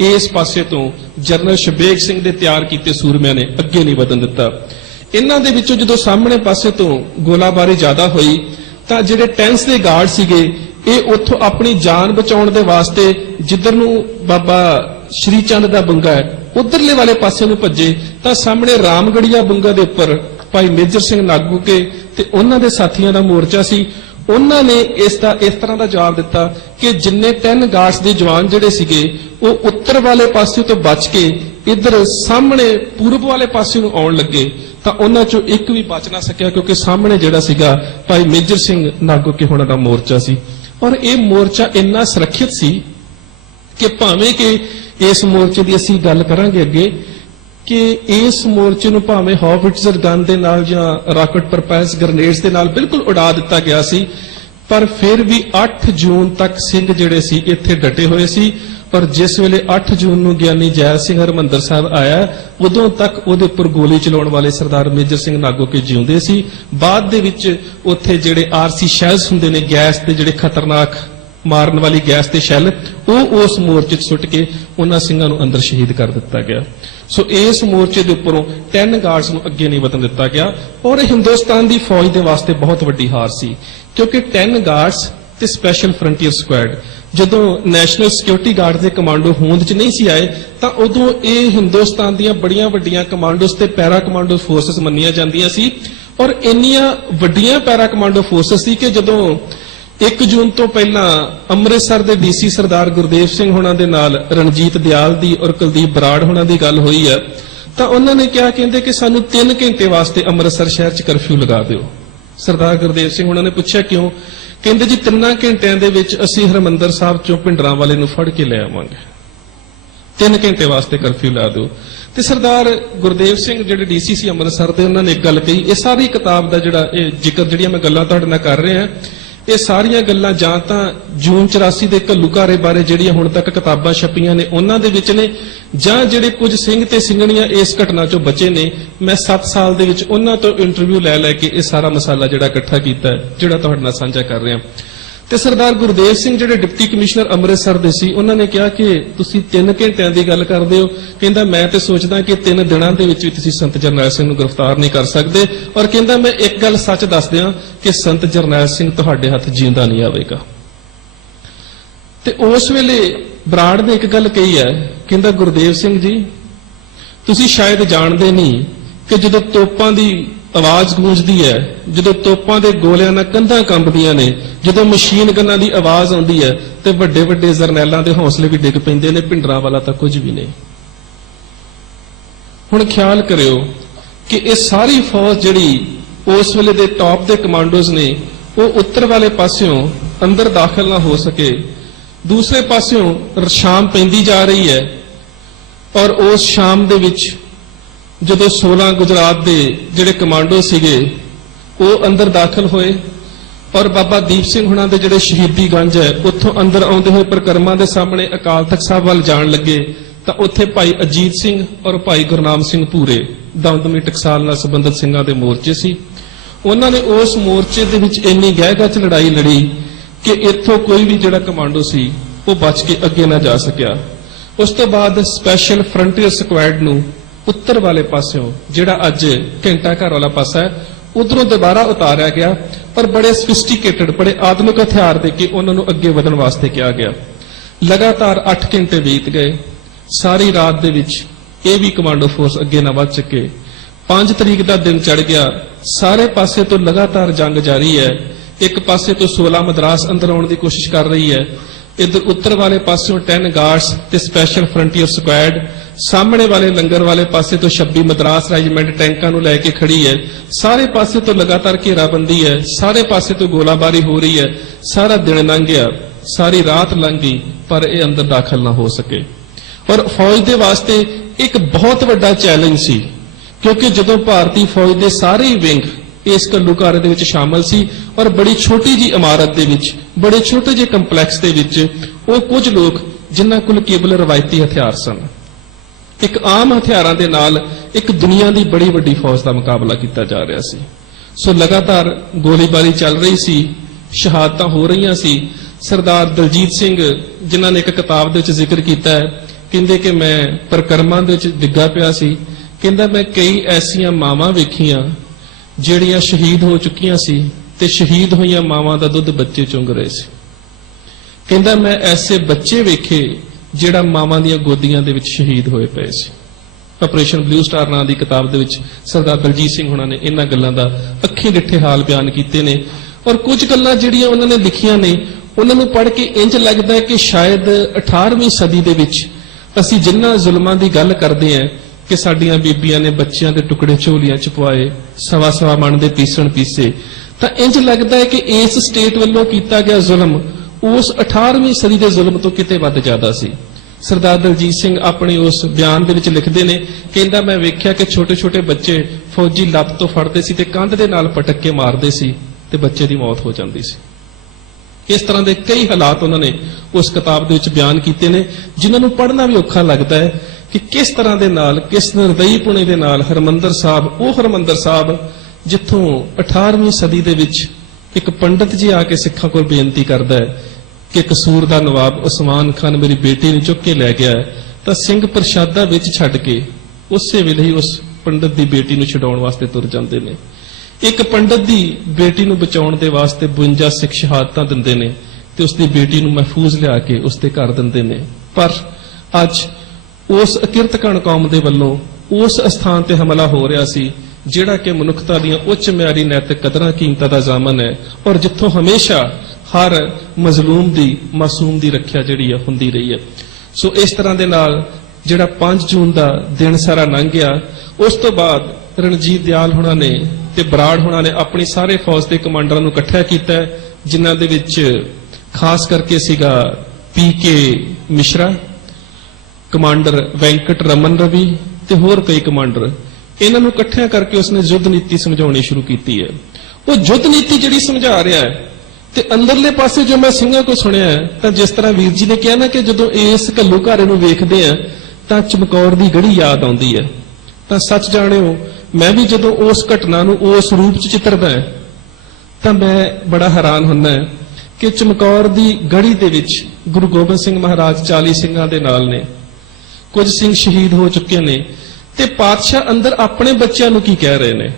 इस पासे तो जनरल शबेग सिंह दे तैयार कीते सूरमिਆਂ ने अगे नहीं वधन दिता। इन्हां दे विचों जदों सामने पासे तो गोलाबारी ज्यादा हुई तां जिहड़े टैंस दे गार्ड सीगे ਇਹ ਉੱਥੋਂ ਆਪਣੀ ਜਾਨ ਬਚਾਉਣ ਦੇ ਵਾਸਤੇ ਜਿੱਧਰ ਨੂੰ ਬਾਬਾ ਸ਼੍ਰੀ ਚੰਦ ਦਾ ਬੰਗਾ ਹੈ ਉਧਰਲੇ ਵਾਲੇ ਪਾਸੇ ਨੂੰ ਭੱਜੇ ਤਾਂ ਸਾਹਮਣੇ ਰਾਮਗੜੀਆ ਬੰਗਾ ਦੇ ਉੱਪਰ ਭਾਈ ਮੇਜਰ ਸਿੰਘ ਨਾਗੂਕੇ ਤੇ ਉਹਨਾਂ ਦੇ ਸਾਥੀਆਂ ਦਾ ਮੋਰਚਾ ਸੀ। ਉਹਨਾਂ ਨੇ ਇਸ ਤਰ੍ਹਾਂ ਦਾ ਜਵਾਬ ਦਿੱਤਾ ਕਿ ਜਿੰਨੇ 10 ਗਾਰਡਸ ਦੇ ਜਵਾਨ ਜਿਹੜੇ ਸੀਗੇ ਉਹ ਉੱਤਰ ਵਾਲੇ ਪਾਸੇ ਤੋਂ ਬਚ ਕੇ ਇੱਧਰ ਸਾਹਮਣੇ ਪੂਰਬ ਵਾਲੇ ਪਾਸੇ ਨੂੰ ਆਉਣ ਲੱਗੇ ਤਾਂ ਉਹਨਾਂ ਚੋਂ ਇੱਕ ਵੀ ਬਚ ਨਾ ਸਕਿਆ ਕਿਉਂਕਿ ਸਾਹਮਣੇ ਜਿਹੜਾ ਸੀਗਾ ਭਾਈ ਮੇਜਰ ਸਿੰਘ ਨਾਗੂਕੇ ਹੋਣਾ ਦਾ ਮੋਰਚਾ ਸੀ। और ये मोर्चा इन्ना सुरक्षित सी कि भावें कि इस मोर्चे की असीं गल करांगे अगे कि इस मोर्चे नूं भावें हॉविट्जर गन दे नाल जां रॉकेट परपैस ग्रेनेड्स दे नाल बिल्कुल उड़ा दिता गया सी, पर फिर भी 8 जून तक सिंह जिहड़े सी इत्थे डटे हुए सी। पर जिस वेले 8 जून नूं ज्ञानी जैल सिंह हरमंदर साहब आया उदों तक उहदे उपर गोली चलाउण वाले सरदार मेजर सिंह नागोके जिउंदे सी। बाद दे विच उत्थे जिहड़े आरसी शैल्स हुंदे ने गैस ते जिहड़े खतरनाक मारन वाली गैस ते शैल ਉਹ उस मोर्चे च सुट के उन्हां ਸਿੰਘਾਂ ਨੂੰ अंदर शहीद कर दिता गया। सो इस मोर्चे के उपरों 10 गार्ड्स ਨੂੰ ਅੱਗੇ नहीं वधन दिता गया और हिंदुस्तान की फौज के वास्ते बहुत वड्डी हार सी क्योंकि 10 गार्ड्स ते स्पैशल फ्रंटियर स्क्वाड ਜਦੋਂ ਨੈਸ਼ਨਲ ਸਿਕਿਉਰਿਟੀ ਗਾਰਡ ਦੇ ਕਮਾਂਡੋ ਹੋਂਦ 'ਚ ਨਹੀਂ ਸੀ ਆਏ ਤਾਂ ਉਦੋਂ ਇਹ ਹਿੰਦੁਸਤਾਨ ਦੀਆਂ ਬੜੀਆਂ ਵੱਡੀਆਂ ਕਮਾਂਡੋਸ ਤੇ ਪੈਰਾ ਕਮਾਂਡੋ ਫੋਰਸਸ ਮੰਨੀਆਂ ਜਾਂਦੀਆਂ ਸੀ ਔਰ ਇੰਨੀਆਂ ਵੱਡੀਆਂ ਪੈਰਾ ਕਮਾਂਡੋ ਫੋਰਸਸ ਸੀ ਕਿ ਜਦੋਂ 1 ਜੂਨ ਤੋਂ ਪਹਿਲਾਂ ਅੰਮ੍ਰਿਤਸਰ ਦੇ ਡੀਸੀ ਸਰਦਾਰ ਗੁਰਦੇਵ ਸਿੰਘ ਹੋਣਾ ਦੇ ਨਾਲ ਰਣਜੀਤ ਦਿਆਲ ਦੀ ਔਰ ਕੁਲਦੀਪ ਬਰਾੜ ਹੋਣਾ ਦੀ ਗੱਲ ਹੋਈ ਹੈ ਤਾਂ ਉਹਨਾਂ ਨੇ ਕਿਹਾ ਕਹਿੰਦੇ ਕਿ ਸਾਨੂੰ 3 ਘੰਟੇ ਵਾਸਤੇ ਅੰਮ੍ਰਿਤਸਰ ਸ਼ਹਿਰ 'ਚ ਕਰਫਿਊ ਲਗਾ ਦਿਓ। ਸਰਦਾਰ ਗੁਰਦੇਵ ਸਿੰਘ ਹੋਣਾ ਨੇ ਪੁੱਛਿਆ ਕਿਉਂ? ਕਹਿੰਦੇ ਜੀ 3 ਘੰਟਿਆਂ ਦੇ ਵਿੱਚ ਅਸੀਂ ਹਰਮੰਦਰ ਸਾਹਿਬ ਚੋਂ ਭਿੰਡਰਾਂ ਵਾਲੇ ਨੂੰ ਫੜ ਕੇ ਲੈ ਆਵਾਂਗੇ, 3 ਘੰਟੇ ਵਾਸਤੇ ਕਰਫਿਊ ਲਾ ਦਿਓ। ਤੇ ਸਰਦਾਰ ਗੁਰਦੇਵ ਸਿੰਘ ਜਿਹੜੇ ਡੀਸੀ ਸੀ ਅੰਮ੍ਰਿਤਸਰ ਦੇ ਉਹਨਾਂ ਨੇ ਇੱਕ ਗੱਲ ਕਹੀ। ਇਹ ਸਾਰੀ ਕਿਤਾਬ ਦਾ ਜਿਹੜਾ ਇਹ ਜ਼ਿਕਰ ਜਿਹੜੀਆਂ ਮੈਂ ਗੱਲਾਂ ਤੁਹਾਡੇ ਨਾਲ ਕਰ ਰਿਹਾ ਇਹ ਸਾਰੀਆਂ ਗੱਲਾਂ ਜਾਂ ਤਾਂ ਜੂਨ 84 ਦੇ ਘੱਲੂਘਾਰੇ ਬਾਰੇ ਜਿਹੜੀਆਂ ਹੁਣ ਤੱਕ ਕਿਤਾਬਾਂ ਛਪੀਆਂ ਨੇ ਉਹਨਾਂ ਦੇ ਵਿੱਚ ਨੇ ਜਾਂ ਜਿਹੜੇ ਕੁਝ ਸਿੰਘ ਤੇ ਸਿੰਘਣੀਆਂ ਇਸ ਘਟਨਾ ਚੋਂ ਬਚੇ ਨੇ ਮੈਂ 7 ਸਾਲ ਦੇ ਵਿੱਚ ਉਹਨਾਂ ਤੋਂ ਇੰਟਰਵਿਊ ਲੈ ਕੇ ਇਹ ਸਾਰਾ ਮਸਾਲਾ ਜਿਹੜਾ ਇਕੱਠਾ ਕੀਤਾ ਜਿਹੜਾ ਤੁਹਾਡੇ ਨਾਲ ਸਾਂਝਾ ਕਰ ਰਿਹਾ। ਤੇ ਸਰਦਾਰ ਗੁਰਦੇਵ ਸਿੰਘ ਜਿਹੜੇ ਡਿਪਟੀ ਕਮਿਸ਼ਨਰ ਅੰਮ੍ਰਿਤਸਰ ਦੇ ਸੀ ਉਹਨਾਂ ਨੇ ਕਿਹਾ ਕਿ ਤੁਸੀਂ 3 ਘੰਟਿਆਂ ਦੀ ਗੱਲ ਕਰਦੇ ਹੋ। ਕਹਿੰਦਾ ਮੈਂ ਤੇ ਸੋਚਦਾ ਕਿ 3 ਦਿਨਾਂ ਦੇ ਵਿੱਚ ਵੀ ਤੁਸੀਂ ਸੰਤ ਜਰਨੈਲ ਸਿੰਘ ਨੂੰ ਗ੍ਰਿਫਤਾਰ ਨਹੀਂ ਕਰ ਸਕਦੇ ਔਰ ਕਹਿੰਦਾ ਮੈਂ ਇੱਕ ਗੱਲ ਸੱਚ ਦੱਸ ਦਿਆਂ ਕਿ ਸੰਤ ਜਰਨੈਲ ਸਿੰਘ ਤੁਹਾਡੇ ਹੱਥ ਜਿੰਦਾ ਨਹੀਂ ਆਵੇਗਾ। ਤੇ ਉਸ ਵੇਲੇ ਬਰਾੜ ਨੇ ਇੱਕ ਗੱਲ ਕਹੀ ਹੈ ਕਹਿੰਦਾ ਗੁਰਦੇਵ ਸਿੰਘ ਜੀ ਤੁਸੀਂ ਸ਼ਾਇਦ ਜਾਣਦੇ ਨਹੀਂ ਕਿ ਜਦੋਂ ਤੋਪਾਂ ਦੀ आवाज गूंजदी है, जो तोपां दे गोलियां नाल कंधां कंबदियां ने, जो मशीन गन्नां दी आवाज आउंदी है ते वड्डे वड्डे जरनैलां दे हौसले भी डिग पैंदे ने, भिंडरां वाला तां कुछ भी नहीं। हुण ख्याल करियो कि इह सारी फौज जिहड़ी उस वेले दे टॉप दे कमांडोज ने वो उत्तर वाले पासियों अंदर दाखिल ना हो सके, दूसरे पासियों शाम पैंदी जा रही है और उस शाम दे विच ਜਦੋਂ 16 ਗੁਜਰਾਤ ਦੇ ਜਿਹੜੇ ਕਮਾਂਡੋ ਸੀਗੇ ਉਹ ਅੰਦਰ ਦਾਖਲ ਹੋਏ ਔਰ ਬਾਬਾ ਦੀਪ ਸਿੰਘ ਹੁਣਾਂ ਦੇ ਜਿਹੜੇ ਸ਼ਹੀਦੀ ਗੰਜ ਹੈ ਉੱਥੋਂ ਅੰਦਰ ਆਉਂਦੇ ਹੋਏ ਪ੍ਰਕਰਮਾਂ ਦੇ ਸਾਹਮਣੇ ਅਕਾਲ ਤਖਤ ਸਾਹਿਬ ਵੱਲ ਜਾਣ ਲੱਗੇ ਤਾਂ ਉੱਥੇ ਭਾਈ ਅਜੀਤ ਸਿੰਘ ਔਰ ਭਾਈ ਗੁਰਨਾਮ ਸਿੰਘ ਭੂਰੇ ਦਮਦਮੀ ਟਕਸਾਲ ਨਾਲ ਸੰਬੰਧਿਤ ਸਿੰਘਾਂ ਦੇ ਮੋਰਚੇ ਸੀ। ਉਹਨਾਂ ਨੇ ਉਸ ਮੋਰਚੇ ਦੇ ਵਿੱਚ ਇੰਨੀ ਗਹਿ-ਗਚ ਲੜਾਈ ਲੜੀ ਕਿ ਇੱਥੋਂ ਕੋਈ ਵੀ ਜਿਹੜਾ ਕਮਾਂਡੋ ਸੀ ਉਹ ਬਚ ਕੇ ਅੱਗੇ ਨਾ ਜਾ ਸਕਿਆ। ਉਸ ਤੋਂ ਬਾਅਦ ਸਪੈਸ਼ਲ ਫਰੰਟੀਅਰ ਸਕੁਐਡ ਨੂੰ उत्तर वाले पासों जिहड़ा अज घंटा घर वाला पासा है उधरों दोबारा उतारिया गया पर बड़े सोफिस्टिकेटेड बड़े आधुनिक हथियार दे के उन्होंने अगे वधन वास्ते किया गया। लगातार 8 घंटे बीत गए, सारी रात दे विच ये भी कमांडो फोर्स अगे ना वध सके। 5 तरीक का दिन चढ़ गया, सारे पासे तो लगातार जंग जारी है। एक पासे तो 16 मद्रास अंदर आने की कोशिश कर रही है, इधर उत्तर वाले पासों 10 गार्ड्स ते स्पैशल फ्रंटियर स्क्वाड, सामने वाले लंगर वाले पासे तो 26 मद्रास रेजिमेंट टैंकां नूं लैके खड़ी है। सारे पासे तो लगातार घेराबंदी है, सारे पासे तो गोलाबारी हो रही है। सारा दिन लंघ गया, सारी रात लंघ गई पर यह अंदर दाखिल ना हो सके और फौज के वास्ते एक बहुत बड़ा चैलेंज सी क्योंकि जदों भारतीय फौज के सारे विंग इस घल्लूघारे दे विच शामिल सी और बड़ी छोटी जी इमारत दे विच बड़े छोटे जे कंपलैक्स दे विच वो कुछ लोग जिन्हां कोल केवल रवायती हथियार सन, एक आम हथियारां दे नाल एक दुनिया की बड़ी वड्डी फौज का मुकाबला किया जा रहा सी। सो लगातार गोलीबारी चल रही सी, शहादतां हो रही सी। सरदार दलजीत सिंह जिन्हां ने एक किताब दे विच जिक्र किया है ਕਹਿੰਦੇ ਕਿ ਮੈਂ ਪ੍ਰਕਰਮਾਂ ਦੇ ਵਿੱਚ ਡਿੱਗਾ ਪਿਆ ਸੀ। ਕਹਿੰਦਾ ਮੈਂ ਕਈ ਐਸੀਆਂ ਮਾਵਾਂ ਵੇਖੀਆਂ ਜਿਹੜੀਆਂ ਸ਼ਹੀਦ ਹੋ ਚੁੱਕੀਆਂ ਸੀ ਤੇ ਸ਼ਹੀਦ ਹੋਈਆਂ ਮਾਵਾਂ ਦਾ ਦੁੱਧ ਬੱਚੇ ਚੁੰਗ ਰਹੇ ਸੀ। ਕਹਿੰਦਾ ਮੈਂ ਐਸੇ ਬੱਚੇ ਵੇਖੇ ਜਿਹੜਾ ਮਾਵਾਂ ਦੀਆਂ ਗੋਦੀਆਂ ਦੇ ਵਿੱਚ ਸ਼ਹੀਦ ਹੋਏ ਪਏ ਸੀ। ਆਪਰੇਸ਼ਨ ਬਲੂ ਸਟਾਰ ਨਾਂ ਦੀ ਕਿਤਾਬ ਦੇ ਵਿੱਚ ਸਰਦਾਰ ਬਲਜੀਤ ਸਿੰਘ ਹੁਣਾਂ ਨੇ ਇਹਨਾਂ ਗੱਲਾਂ ਦਾ ਅੱਖੀਂ ਡਿੱਠੇ ਹਾਲ ਬਿਆਨ ਕੀਤੇ ਨੇ। ਔਰ ਕੁਝ ਗੱਲਾਂ ਜਿਹੜੀਆਂ ਉਹਨਾਂ ਨੇ ਲਿਖੀਆਂ ਨੇ ਉਹਨਾਂ ਨੂੰ ਪੜ੍ਹ ਕੇ ਇੰਜ ਲੱਗਦਾ ਹੈ ਕਿ ਸ਼ਾਇਦ 18ਵੀਂ ਸਦੀ ਦੇ ਵਿੱਚ ਅਸੀਂ ਜਿਨ੍ਹਾਂ ਜ਼ੁਲਮਾਂ ਦੀ ਗੱਲ ਕਰਦੇ ਹਾਂ ਕਿ ਸਾਡੀਆਂ ਬੀਬੀਆਂ ਨੇ ਬੱਚਿਆਂ ਦੇ ਟੁਕੜੇ ਝੋਲੀਆਂ ਚ ਪਵਾਏ, ਸਵਾ ਮਣ ਦੇ ਪੀਸਣ ਪੀਸੇ, ਤਾਂ ਇੰਜ ਲੱਗਦਾ ਹੈ ਕਿ ਇਸ ਸਟੇਟ ਵੱਲੋਂ ਕੀਤਾ ਗਿਆ ਜ਼ੁਲਮ ਉਸ 18ਵੀਂ ਸਦੀ ਦੇ ਜ਼ੁਲਮ ਤੋਂ ਕਿਤੇ ਵੱਧ ਜ਼ਿਆਦਾ ਸੀ। ਸਰਦਾਰ ਦਲਜੀਤ ਸਿੰਘ ਆਪਣੇ ਉਸ ਬਿਆਨ ਦੇ ਵਿੱਚ ਲਿਖਦੇ ਨੇ, ਕਹਿੰਦਾ ਮੈਂ ਵੇਖਿਆ ਕਿ ਛੋਟੇ ਛੋਟੇ ਬੱਚੇ ਫੌਜੀ ਲੱਤ ਤੋਂ ਫੜਦੇ ਸੀ ਤੇ ਕੰਧ ਦੇ ਨਾਲ ਪਟਕ ਕੇ ਮਾਰਦੇ ਸੀ ਤੇ ਬੱਚੇ ਦੀ ਮੌਤ ਹੋ ਜਾਂਦੀ ਸੀ। ਇਸ ਤਰ੍ਹਾਂ ਦੇ ਕਈ ਹਾਲਾਤ ਉਹਨਾਂ ਨੇ ਉਸ ਕਿਤਾਬ ਦੇ ਵਿੱਚ ਬਿਆਨ ਕੀਤੇ ਨੇ, ਜਿਨ੍ਹਾਂ ਨੂੰ ਪੜ੍ਹਨਾ ਵੀ ਔਖਾ ਲੱਗਦਾ ਹੈ ਕਿ ਕਿਸ ਤਰ੍ਹਾਂ ਦੇ ਨਾਲ, ਕਿਸ ਨਿਰਦਈਪੁਣੇ ਦੇ ਨਾਲ ਹਰਮੰਦਰ ਸਾਹਿਬ, ਉਹ ਹਰਮੰਦਰ ਸਾਹਿਬ ਜਿੱਥੋਂ 18ਵੀਂ ਸਦੀ ਦੇ ਵਿੱਚ ਇੱਕ ਪੰਡਤ ਜੀ ਆ ਕੇ ਸਿੱਖਾਂ ਕੋਲ ਬੇਨਤੀ ਕਰਦਾ ਹੈ ਕਿ ਕਸੂਰ ਦਾ ਨਵਾਬ ਉਸਮਾਨ ਖਾਨ ਮੇਰੀ ਬੇਟੀ ਨੂੰ ਚੁੱਕ ਕੇ ਲੈ ਗਿਆ ਹੈ, ਤਾਂ ਸਿੰਘ ਪ੍ਰਸ਼ਾਦਾ ਵਿੱਚ ਛੱਡ ਕੇ ਉਸੇ ਵੇਲੇ ਹੀ ਉਸ ਪੰਡਤ ਦੀ ਬੇਟੀ ਨੂੰ ਛਡਾਉਣ ਵਾਸਤੇ ਤੁਰ ਜਾਂਦੇ ਨੇ। ਇੱਕ ਪੰਡਤ ਦੀ ਬੇਟੀ ਨੂੰ ਬਚਾਉਣ ਦੇ ਵਾਸਤੇ 52 ਸਿੱਖ ਸ਼ਹਾਦਤਾਂ ਦਿੰਦੇ ਨੇ ਤੇ ਉਸ ਦੀ ਬੇਟੀ ਨੂੰ ਮਹਿਫੂਜ਼ ਲਿਆ ਕੇ ਉਸ ਦੇ ਘਰ ਦਿੰਦੇ ਨੇ। ਪਰ ਅੱਜ ਉਸ ਅਕਿਰਤਕਣ ਕੌਮ ਦੇ ਵੱਲੋਂ ਉਸ ਅਸਥਾਨ ਤੇ ਹਮਲਾ ਹੋ ਰਿਹਾ ਸੀ ਜਿਹੜਾ ਕਿ ਮਨੁੱਖਤਾ ਦੀਆਂ ਉੱਚ ਮਿਆਰੀ ਨੈਤਿਕ ਕਦਰਾਂ ਕੀਮਤਾਂ ਦਾ ਜ਼ਾਮਨ ਹੈ ਔਰ ਜਿੱਥੋਂ ਹਮੇਸ਼ਾ ਹਰ ਮਜ਼ਲੂਮ ਦੀ, ਮਾਸੂਮ ਦੀ ਰੱਖਿਆ ਜਿਹੜੀ ਹੈ ਹੁੰਦੀ ਰਹੀ ਹੈ। ਸੋ ਇਸ ਤਰ੍ਹਾਂ ਦੇ ਨਾਲ ਜਿਹੜਾ 5 ਜੂਨ ਦਾ ਦਿਨ ਸਾਰਾ ਲੰਘ ਗਿਆ, ਉਸ ਤੋਂ ਬਾਅਦ ਰਣਜੀਤ ਦਿਆਲ ਹੁਣਾਂ ਨੇ ਤੇ ਬਰਾੜ ਹੁਣਾਂ ਨੇ ਆਪਣੀ ਸਾਰੇ ਫੌਜ ਦੇ ਕਮਾਂਡਰਾਂ ਨੂੰ ਇਕੱਠਾ ਕੀਤਾ, ਜਿਨ੍ਹਾਂ ਦੇ ਵਿੱਚ ਖਾਸ ਕਰਕੇ ਸੀਗਾ PK ਮਿਸ਼ਰਾ, ਕਮਾਂਡਰ ਵੈਂਕਟ ਰਮਨ ਰਵੀ ਤੇ ਹੋਰ ਕਈ ਕਮਾਂਡਰ। ਇਹਨਾਂ ਨੂੰ ਇਕੱਠਿਆਂ ਕਰਕੇ ਉਸਨੇ ਯੁੱਧ ਨੀਤੀ ਸਮਝਾਉਣੀ ਸ਼ੁਰੂ ਕੀਤੀ ਹੈ। ਉਹ ਯੁੱਧ ਨੀਤੀ ਜਿਹੜੀ ਸਮਝਾ ਰਿਹਾ ਹੈ ਤੇ ਅੰਦਰਲੇ ਪਾਸੇ ਜੋ ਮੈਂ ਸਿੰਘਾਂ ਕੋਲ ਸੁਣਿਆ ਤਾਂ ਜਿਸ ਤਰ੍ਹਾਂ ਵੀਰ ਜੀ ਨੇ ਕਿਹਾ ਨਾ ਕਿ ਜਦੋਂ ਇਸ ਘੱਲੂਘਾਰੇ ਨੂੰ ਵੇਖਦੇ ਆ ਤਾਂ ਚਮਕੌਰ ਦੀ ਗੜੀ ਯਾਦ ਆਉਂਦੀ ਹੈ। ਤਾਂ ਸੱਚ ਜਾਣਿਓ, ਮੈਂ ਵੀ ਜਦੋਂ ਉਸ ਘਟਨਾ ਨੂੰ ਉਸ ਰੂਪ 'ਚ ਚਿੱਤਰਦਾ ਤਾਂ ਮੈਂ ਬੜਾ ਹੈਰਾਨ ਹੁੰਦਾ ਕਿ ਚਮਕੌਰ ਦੀ ਗੜੀ ਦੇ ਵਿੱਚ ਗੁਰੂ ਗੋਬਿੰਦ ਸਿੰਘ ਮਹਾਰਾਜ 40 ਸਿੰਘਾਂ ਦੇ ਨਾਲ ਨੇ, ਕੁਝ ਸਿੰਘ ਸ਼ਹੀਦ ਹੋ ਚੁੱਕੇ ਨੇ ਤੇ ਪਾਤਸ਼ਾਹ ਅੰਦਰ ਆਪਣੇ ਬੱਚਿਆਂ ਨੂੰ ਕੀ ਕਹਿ ਰਹੇ ਨੇ?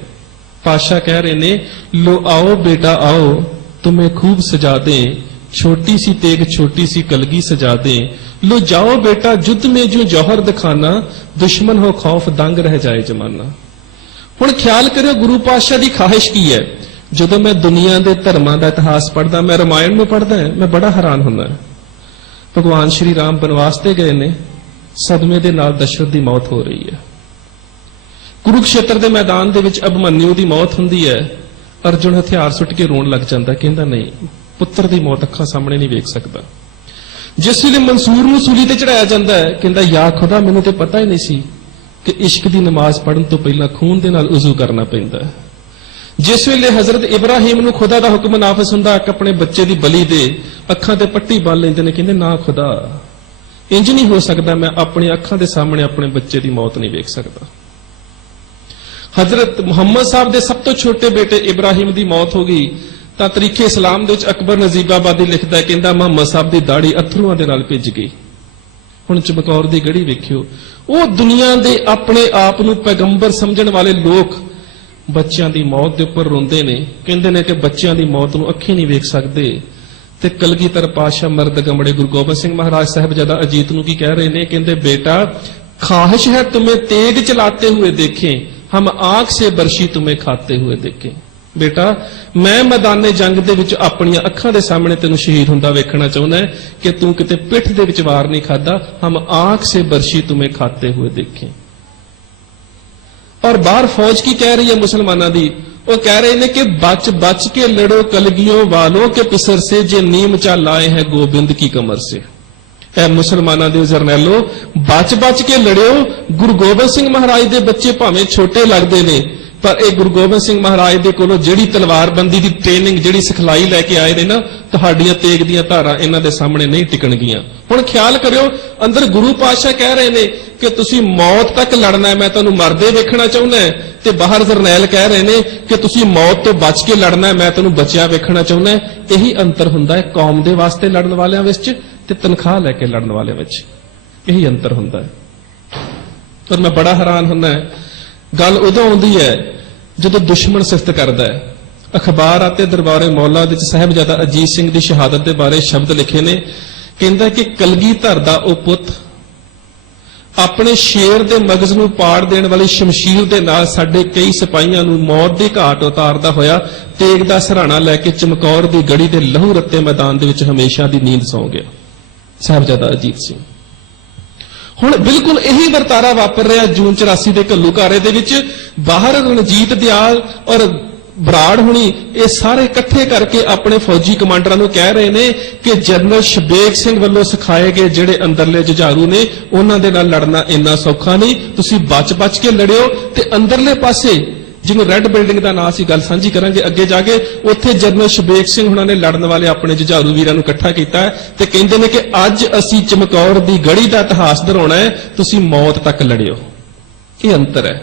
ਪਾਤਸ਼ਾਹ ਕਹਿ ਰਹੇ ਨੇ, ਲੋ ਆਓ ਬੇਟਾ ਆਓ तुम्हें खूब सजा दें, छोटी सी तेग छोटी सी कलगी सजा दें, लो जाओ बेटा युद्ध में जो जौहर दिखाना, दुश्मन हो खौफ दंग रह जाए जमाना। हुण ख्याल करो गुरु पातशाह की खाहिश की है। ਜਦੋਂ मैं दुनिया के धर्मां का इतिहास पढ़दा, मैं रामायण में पढ़दा, मैं बड़ा हैरान हुंदा। भगवान श्री राम बनवास ते गए ने, सदमे दे नाल दशरथ की मौत हो रही है। कुरुक्षेत्र के मैदान दे विच अभिमन्यु की मौत हुंदी है। अर्जुन हथियार सुट के रोन लग जाता, कहता नहीं पुत्र की मौत अखां सामने नहीं वेख सकता। जिस वेले मंसूर नूं सूली ते चढ़ाया जाता है, कहता या खुदा मैनूं ते पता ही नहीं सी कि इश्क की नमाज पढ़न तो पहला खून दे नाल उजू करना पैंदा है। जिस वेले हजरत इब्राहिम नूं खुदा दा हुक्म नाफिज हुंदा कि अपने बच्चे की बली दे, अखां ते पट्टी बन लैंदे ने, कहंदे ना खुदा इंज नहीं हो सकता, मैं अपनी अखां दे सामने अपने बच्चे की मौत नहीं वेख सकता। हजरत मुहम्मद साहब के सब तो छोटे बेटे इब्राहिम की मौत हो गई तो तरीके इस्लाम दे विच अकबर नजीबाबादी लिखता है, कहता मुहम्मद साहब की दाढ़ी अथरूआं दे नाल भिज गई। हुण चमकौर की गढ़ी वेखियो, वो दुनिया के अपने आप नूं पैगंबर समझण वाले लोग बच्चों की मौत के उपर रोंदे ने, कहंदे ने कि बच्चों की मौत नूं अखीं नहीं वेख सकते। ते कलगीधर पातशाह मर्द गमड़े गुरु गोबिंद सिंह महाराज साहिबजादा अजीत नूं की कह रहे हैं, कहंदे बेटा ख्वाहिश है तुम्हें तेग चलाते हुए देखें, हम आंख से बरशी तुम्हें खाते हुए देखें। बेटा मैं मैदाने जंग दे विच अपनियां अखां दे सामने तेनू शहीद हुंदा वेखना चाहुंदा है कि तू किते पिठ दे विच वार नहीं खादा, हम आंख से बरशी तुम्हें खाते हुए देखें। और बाहर फौज की कह रही है मुसलमाना दी, वो कह रहे हैं कि बच बच के लड़ो कलगियों वालों के पिसर से, जे नीम चा लाए हैं गोबिंद की कमर से। ऐ मुसलमाना दे जरनैलो बच बच के लड़ियो, गुरु गोबिंद सिंह महाराज दे बच्चे भावें छोटे लगते ने पर यह गुरु गोबिंद सिंह महाराज दे कोलों जिहड़ी तलवारबंदी की ट्रेनिंग, जिहड़ी सिखलाई लैके आए ने ना, तुहाडियां तेग दीयां धारां इन्हां दे सामने नहीं टिकणगीਆਂ। हुण ख्याल करियो, अंदर गुरु पातशाह कह रहे ने कि तुसीं मौत तक लड़ना है, मैं तुहानूं मरदे वेखना चाहुंदा है, ते बाहर जरनैल कह रहे ने कि तुसीं मौत तो बच के लड़ना है, मैं तुहानूं बचिया वेखना चाहुंदा है। यही अंतर हुंदा है कौम दे वास्ते लड़न वालियां विच ते तनख्वाह लैके लड़न वालियां विच। ਇਹੀ ਅੰਤਰ ਹੁੰਦਾ ਹੈ। ਪਰ ਮੈਂ ਬੜਾ ਹੈਰਾਨ ਹੁੰਦਾ ਗੱਲ ਉਦੋਂ ਆਉਂਦੀ ਹੈ ਜਦੋਂ ਦੁਸ਼ਮਣ ਸਿਫਤ ਕਰਦਾ ਹੈ। ਅਖਬਾਰ ਆਤੇ ਦਰਬਾਰੇ ਮੌਲਾ ਵਿੱਚ ਸਾਹਿਬਜ਼ਾਦਾ ਅਜੀਤ ਸਿੰਘ ਦੀ ਸ਼ਹਾਦਤ ਦੇ ਬਾਰੇ ਸ਼ਬਦ ਲਿਖੇ ਨੇ, ਕਹਿੰਦਾ ਕਿ ਕਲਗੀਧਰ ਦਾ ਉਹ ਪੁੱਤ ਆਪਣੇ ਸ਼ੇਰ ਦੇ ਮਗਜ਼ ਨੂੰ ਪਾੜ ਦੇਣ ਵਾਲੀ ਸ਼ਮਸ਼ੀਰ ਦੇ ਨਾਲ ਸਾਡੇ ਕਈ ਸਿਪਾਹੀਆਂ ਨੂੰ ਮੌਤ ਦੀ ਘਾਟ ਉਤਾਰਦਾ ਹੋਇਆ ਤੇਗ ਦਾ ਸਹਾਰਾ ਲੈ ਕੇ ਚਮਕੌਰ ਦੀ ਗੜੀ ਦੇ ਲਹੂ ਰੱਤੇ ਮੈਦਾਨ ਦੇ ਵਿੱਚ ਹਮੇਸ਼ਾ ਦੀ ਨੀਂਦ ਸੌਂ ਗਿਆ ਸਾਹਿਬਜ਼ਾਦਾ ਅਜੀਤ ਸਿੰਘ। ਹੁਣ ਬਿਲਕੁਲ ਇਹੀ ਵਰਤਾਰਾ ਵਾਪਰ ਰਿਹਾ ਜੂਨ 84 ਦੇ ਘੱਲੂਘਾਰੇ ਦੇ ਵਿੱਚ। ਬਾਹਰ ਰਣਜੀਤ ਦਿਆਲ ਔਰ ਬਰਾੜ ਹੁਣੀ ਇਹ ਸਾਰੇ ਇਕੱਠੇ ਕਰਕੇ ਆਪਣੇ ਫੌਜੀ ਕਮਾਂਡਰਾਂ ਨੂੰ ਕਹਿ ਰਹੇ ਨੇ ਕਿ ਜਨਰਲ ਸ਼ਬੇਗ ਸਿੰਘ ਵੱਲੋਂ ਸਿਖਾਏ ਗਏ ਜਿਹੜੇ ਅੰਦਰਲੇ ਜੁਝਾਰੂ ਨੇ ਉਹਨਾਂ ਦੇ ਨਾਲ ਲੜਨਾ ਇੰਨਾ ਸੌਖਾ ਨਹੀਂ, ਤੁਸੀਂ ਬਚ ਕੇ ਲੜਿਓ। ਤੇ ਅੰਦਰਲੇ ਪਾਸੇ ਜਿਹਨੂੰ ਰੈੱਡ ਬਿਲਡਿੰਗ ਦਾ ਨਾਂ ਸੀ, ਗੱਲ ਸਾਂਝੀ ਕਰਾਂਗੇ ਅੱਗੇ ਜਾ ਕੇ, ਉੱਥੇ ਜਨਰਲ ਸ਼ਬੇਗ ਸਿੰਘ ਹੁਣਾਂ ਨੇ ਲੜਨ ਵਾਲੇ ਆਪਣੇ ਜੁਝਾਰੂ ਵੀਰਾਂ ਨੂੰ ਇਕੱਠਾ ਕੀਤਾ ਤੇ ਕਹਿੰਦੇ ਨੇ ਕਿ ਅੱਜ ਅਸੀਂ ਚਮਕੌਰ ਦੀ ਗੜੀ ਦਾ ਇਤਿਹਾਸ ਦੁਹਰਾਉਣਾ ਹੈ, ਤੁਸੀਂ ਮੌਤ ਤੱਕ ਲੜਿਓ। ਇਹ ਅੰਤਰ ਹੈ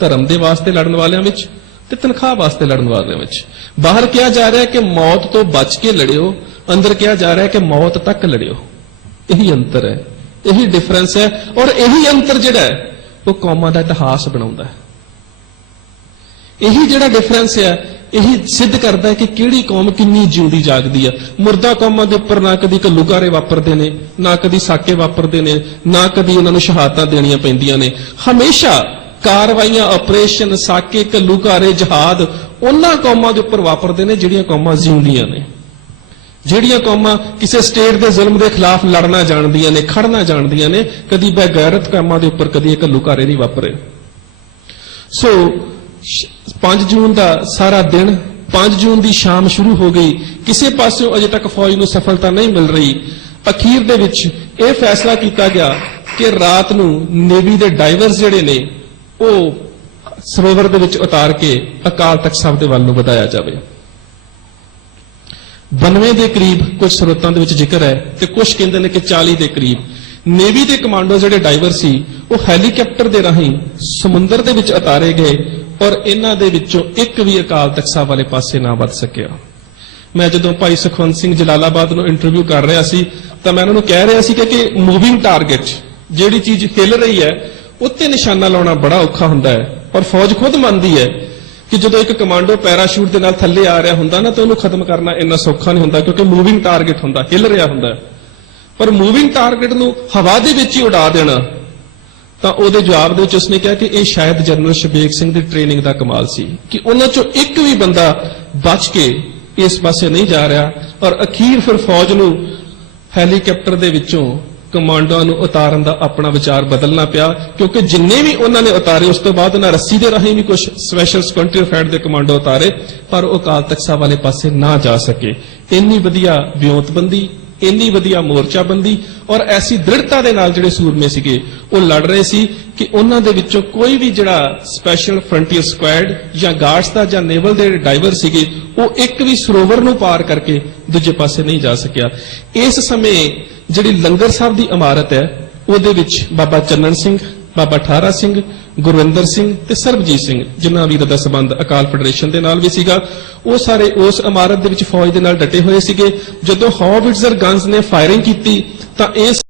ਧਰਮ ਦੇ ਵਾਸਤੇ ਲੜਨ ਵਾਲਿਆਂ ਵਿੱਚ ਤੇ ਤਨਖਾਹ ਵਾਸਤੇ ਲੜਨ ਵਾਲਿਆਂ ਵਿੱਚ। ਬਾਹਰ ਕਿਹਾ ਜਾ ਰਿਹਾ ਹੈ ਕਿ ਮੌਤ ਤੋਂ ਬਚ ਕੇ ਲੜਿਓ, ਅੰਦਰ ਕਿਹਾ ਜਾ ਰਿਹਾ ਹੈ ਕਿ ਮੌਤ ਤੱਕ ਲੜਿਓ। ਇਹੀ ਅੰਤਰ ਹੈ, ਇਹੀ ਡਿਫਰੈਂਸ ਹੈ। ਔਰ ਇਹੀ ਅੰਤਰ ਜਿਹੜਾ ਹੈ ਉਹ ਕੌਮਾਂ ਦਾ ਇਤਿਹਾਸ ਬਣਾਉਂਦਾ ਹੈ। ਇਹੀ ਜਿਹੜਾ ਡਿਫਰੈਂਸ ਹੈ ਇਹੀ ਸਿੱਧ ਕਰਦਾ ਹੈ ਕਿ ਕਿਹੜੀ ਕੌਮ ਕਿੰਨੀ ਜਿਉਂਦੀ ਜਾਗਦੀ ਹੈ। ਮੁਰਦਾ ਕੌਮਾਂ ਦੇ ਉੱਪਰ ਨਾ ਕਦੀ ਘੱਲੂਘਾਰੇ ਵਾਪਰਦੇ ਨੇ, ਨਾ ਕਦੀ ਸਾਕੇ ਵਾਪਰਦੇ ਨੇ, ਨਾ ਕਦੀ ਉਹਨਾਂ ਨੂੰ ਸ਼ਹਾਦਤਾਂ ਦੇਣੀਆਂ ਪੈਂਦੀਆਂ ਨੇ। ਹਮੇਸ਼ਾ ਕਾਰਵਾਈਆਂ, ਆਪਰੇਸ਼ਨ, ਸਾਕੇ, ਘੱਲੂਘਾਰੇ, ਜਹਾਦ ਉਹਨਾਂ ਕੌਮਾਂ ਦੇ ਉੱਪਰ ਵਾਪਰਦੇ ਨੇ ਜਿਹੜੀਆਂ ਕੌਮਾਂ ਜਿਉਂਦੀਆਂ ਨੇ, ਜਿਹੜੀਆਂ ਕੌਮਾਂ ਕਿਸੇ ਸਟੇਟ ਦੇ ਜ਼ੁਲਮ ਦੇ ਖਿਲਾਫ ਲੜਨਾ ਜਾਣਦੀਆਂ ਨੇ, ਖੜਨਾ ਜਾਣਦੀਆਂ ਨੇ। ਕਦੀ ਬੇਗੈਰਤ ਕੌਮਾਂ ਦੇ ਉੱਪਰ ਕਦੀ ਘੱਲੂਘਾਰੇ ਨਹੀਂ ਵਾਪਰੇ। ਸੋ 5 ਜੂਨ ਦਾ ਸਾਰਾ ਦਿਨ, 5 ਜੂਨ ਦੀ ਸ਼ਾਮ ਸ਼ੁਰੂ ਹੋ ਗਈ। ਕਿਸੇ ਪਾਸਿਓਂ ਅਜੇ ਤੱਕ ਫੌਜ ਨੂੰ ਸਫਲਤਾ ਨਹੀਂ ਮਿਲ ਰਹੀ। ਅਖੀਰ ਦੇ ਵਿੱਚ ਇਹ ਫੈਸਲਾ ਕੀਤਾ ਗਿਆ ਕਿ ਰਾਤ ਨੂੰ ਨੇਵੀ ਦੇ ਡਾਈਵਰਸ ਜਿਹੜੇ ਨੇ ਉਹ ਸਰੋਵਰ ਦੇ ਵਿੱਚ ਉਤਾਰ ਕੇ ਅਕਾਲ ਤਖਤ ਸਾਹਿਬ ਦੇ ਵੱਲ ਨੂੰ ਵਧਾਇਆ ਜਾਵੇ। 92 ਦੇ ਕਰੀਬ ਕੁਝ ਸਰੋਤਾਂ ਦੇ ਵਿੱਚ ਜ਼ਿਕਰ ਹੈ ਤੇ ਕੁਝ ਕਹਿੰਦੇ ਨੇ ਕਿ 40 ਦੇ ਕਰੀਬ ਨੇਵੀ ਦੇ ਕਮਾਂਡੋ ਜਿਹੜੇ ਡਾਈਵਰ ਸੀ ਉਹ ਹੈਲੀਕਾਪਟਰ ਦੇ ਰਾਹੀਂ ਸਮੁੰਦਰ ਦੇ ਵਿੱਚ ਉਤਾਰੇ ਗਏ ਔਰ ਇਹਨਾਂ ਦੇ ਵਿੱਚੋਂ ਇੱਕ ਵੀ ਅਕਾਲ ਤਖਤ ਸਾਹਿਬ ਵਾਲੇ ਪਾਸੇ ਨਾ ਵੱਧ ਸਕਿਆ। ਮੈਂ ਜਦੋਂ ਭਾਈ ਸੁਖਵੰਤ ਸਿੰਘ ਜਲਾਲਾਬਾਦ ਨੂੰ ਇੰਟਰਵਿਊ ਕਰ ਰਿਹਾ ਸੀ ਤਾਂ ਮੈਂ ਉਹਨਾਂ ਨੂੰ ਕਹਿ ਰਿਹਾ ਸੀ ਕਿ ਮੂਵਿੰਗ ਟਾਰਗੇਟ, ਜਿਹੜੀ ਚੀਜ਼ ਹਿੱਲ ਰਹੀ ਹੈ ਉੱਤੇ ਨਿਸ਼ਾਨਾ ਲਾਉਣਾ ਬੜਾ ਔਖਾ ਹੁੰਦਾ ਹੈ। ਔਰ ਫੌਜ ਖੁਦ ਮੰਨਦੀ ਹੈ ਕਿ ਜਦੋਂ ਇੱਕ ਕਮਾਂਡੋ ਪੈਰਾਸ਼ੂਟ ਦੇ ਨਾਲ ਥੱਲੇ ਆ ਰਿਹਾ ਹੁੰਦਾ ਨਾ ਤਾਂ ਉਹਨੂੰ ਖਤਮ ਕਰਨਾ ਇੰਨਾ ਸੌਖਾ ਨਹੀਂ ਹੁੰਦਾ, ਕਿਉਂਕਿ ਮੂਵਿੰਗ ਟਾਰਗੇਟ ਹੁੰਦਾ, ਹਿੱਲ ਰਿਹਾ ਹੁੰਦਾ। ਪਰ ਮੂਵਿੰਗ ਟਾਰਗੇਟ ਨੂੰ ਹਵਾ ਦੇ ਵਿੱਚ ਹੀ ਉਡਾ ਦੇਣਾ, ਤਾਂ ਉਹਦੇ ਜਵਾਬ ਦੇ ਵਿੱਚ ਉਸਨੇ ਕਿਹਾ ਕਿ ਇਹ ਸ਼ਾਇਦ ਜਨਰਲ ਸ਼ਬੇਗ ਸਿੰਘ ਦੀ ਟ੍ਰੇਨਿੰਗ ਦਾ ਕਮਾਲ ਸੀ ਕਿ ਉਹਨਾਂ ਚੋਂ ਇੱਕ ਵੀ ਬੰਦਾ ਬਚ ਕੇ ਇਸ ਪਾਸੇ ਨਹੀਂ ਜਾ ਰਿਹਾ। ਔਰ ਅਖੀਰ ਫਿਰ ਫੌਜ ਨੂੰ ਹੈਲੀਕਾਪਟਰ ਦੇ ਵਿੱਚੋਂ ਕਮਾਂਡੋਆਂ ਨੂੰ ਉਤਾਰਨ ਦਾ ਆਪਣਾ ਵਿਚਾਰ ਬਦਲਣਾ ਪਿਆ, ਕਿਉਂਕਿ ਜਿੰਨੇ ਵੀ ਉਹਨਾਂ ਨੇ ਉਤਾਰੇ ਉਸ ਤੋਂ ਬਾਅਦ ਉਹਨਾਂ ਰੱਸੀ ਦੇ ਰਾਹੀਂ ਵੀ ਕੁਝ ਸਪੈਸ਼ਲ ਸਕੁਐਡਰੀ ਫਾਈਟ ਦੇ ਕਮਾਂਡੋ ਉਤਾਰੇ, ਪਰ ਉਹ ਅਕਾਲ ਤਖਤ ਸਾਹਿਬ ਵਾਲੇ ਪਾਸੇ ਨਾ ਜਾ ਸਕੇ। ਇੰਨੀ ਵਧੀਆ ਵਿਉਂਤਬੰਦੀ, ਇੰਨੀ ਵਧੀਆ ਮੋਰਚਾਬੰਦੀ ਔਰ ਐਸੀ ਦ੍ਰਿੜਤਾ ਦੇ ਨਾਲ ਜਿਹੜੇ ਸੂਰਮੇ ਸੀਗੇ ਉਹ ਲੜ ਰਹੇ ਸੀ ਕਿ ਉਹਨਾਂ ਦੇ ਵਿੱਚੋਂ ਕੋਈ ਵੀ ਜਿਹੜਾ ਸਪੈਸ਼ਲ ਫਰੰਟੀਅਰ ਸਕੁਐਡ ਜਾਂ ਗਾਰਡਸ ਦਾ ਜਾਂ ਨੇਵਲ ਦੇ ਡਾਈਵਰ ਸੀਗੇ ਉਹ ਇੱਕ ਵੀ ਸਰੋਵਰ ਨੂੰ ਪਾਰ ਕਰਕੇ ਦੂਜੇ ਪਾਸੇ ਨਹੀਂ ਜਾ ਸਕਿਆ। ਇਸ ਸਮੇਂ ਜਿਹੜੀ ਲੰਗਰ ਸਾਹਿਬ ਦੀ ਇਮਾਰਤ ਹੈ ਉਹਦੇ ਵਿੱਚ ਬਾਬਾ ਚੰਨਣ ਸਿੰਘ, ਬਾਬਾ ਠਾਰਾ ਸਿੰਘ, ਗੁਰਵਿੰਦਰ ਸਿੰਘ ਤੇ ਸਰਬਜੀਤ ਸਿੰਘ, ਜਿਨ੍ਹਾਂ ਵੀਰਾਂ ਦਾ ਸੰਬੰਧ ਅਕਾਲ ਫੈਡਰੇਸ਼ਨ ਦੇ ਨਾਲ ਵੀ ਸੀਗਾ, ਉਹ ਸਾਰੇ ਉਸ ਇਮਾਰਤ ਦੇ ਵਿੱਚ ਫੌਜ ਦੇ ਨਾਲ ਡਟੇ ਹੋਏ ਸੀਗੇ। ਜਦੋਂ ਹੌਵਿਟਜ਼ਰ ਗਨਸ ਨੇ ਫਾਇਰਿੰਗ ਕੀਤੀ ਤਾਂ ਇਸ